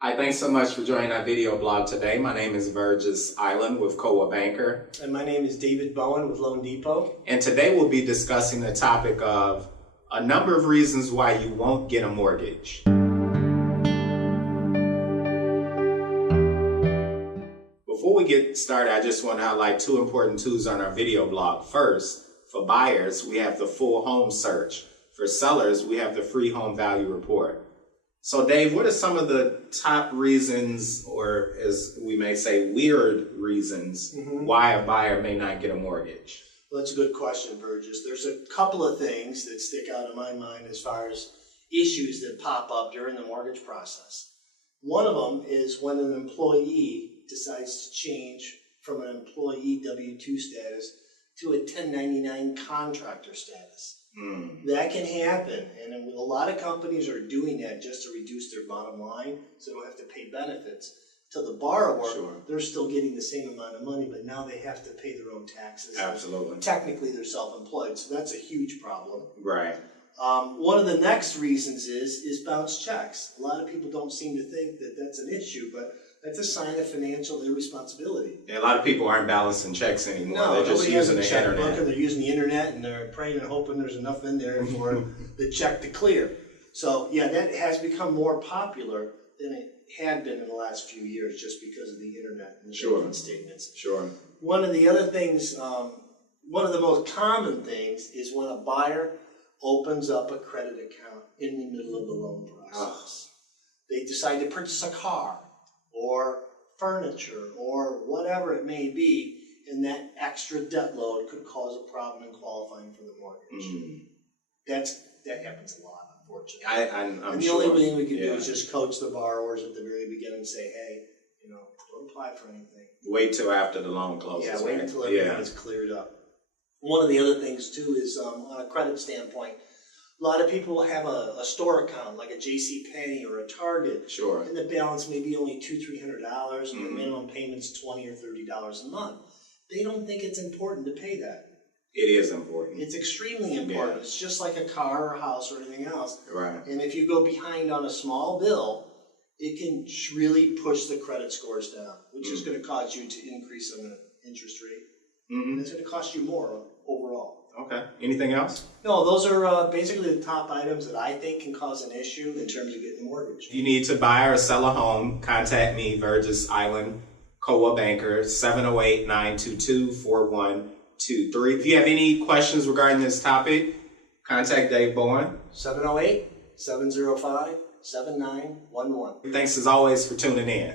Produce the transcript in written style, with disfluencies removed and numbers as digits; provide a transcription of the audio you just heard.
Hi, thanks so much for joining our video blog today. My name is Eiland with Coa Banker. And my name is David Bowen with Loan Depot. And today we'll be discussing the topic of a number of reasons why you won't get a mortgage. Before we get started, I just want to highlight two important tools on our video blog. First, for buyers, we have the full home search. For sellers, we have the free home value report. So Dave, what are some of the top reasons, or as we may say, weird reasons, why a buyer may not get a mortgage? Well, that's a good question, Burgess. There's a couple of things that stick out in my mind as far as issues that pop up during the mortgage process. One of them is when an employee decides to change from an employee W-2 status to a 1099 contractor status. That can happen, and a lot of companies are doing that just to reduce their bottom line so they don't have to pay benefits. To the borrower, they're still getting the same amount of money, but now they have to pay their own taxes. Absolutely. Technically, they're self-employed, so that's a huge problem. Right. One of the next reasons is bounce checks. A lot of people don't seem to think that that's an issue, but that's a sign of financial irresponsibility. Yeah, a lot of people aren't balancing checks anymore. No, they're just using the internet. And they're using the internet, and they're praying and hoping there's enough in there for the check to clear. So, yeah, that has become more popular than it had been in the last few years just because of the internet and the different statements. Sure. One of the other things, one of the most common things is when a buyer opens up a credit account in the middle of the loan process. They decide to purchase a car or furniture or whatever it may be, and that extra debt load could cause a problem in qualifying for the mortgage. That happens a lot, unfortunately. I'm and the sure. only thing we can do is just coach the borrowers at the very beginning and say, hey, don't apply for anything. Wait till after the loan closes. Yeah, wait until everything is cleared up. One of the other things, too, is on a credit standpoint, a lot of people have a store account, like a JCPenney or a Target. Sure. And the balance may be only $200-300, and the minimum payment's $20 or $30 a month. They don't think it's important to pay that. It is important. It's extremely important. Yeah. It's just like a car or a house or anything else. Right. And if you go behind on a small bill, it can really push the credit scores down, which is going to cause you to increase on the interest rate. And it's going to cost you more overall. Okay. Anything else? No, those are basically the top items that I think can cause an issue in terms of getting a mortgage. If you need to buy or sell a home, contact me, Eiland, Coa Banker, 708-922-4123. If you have any questions regarding this topic, contact Dave Bowen. 708-705-7911. Thanks as always for tuning in.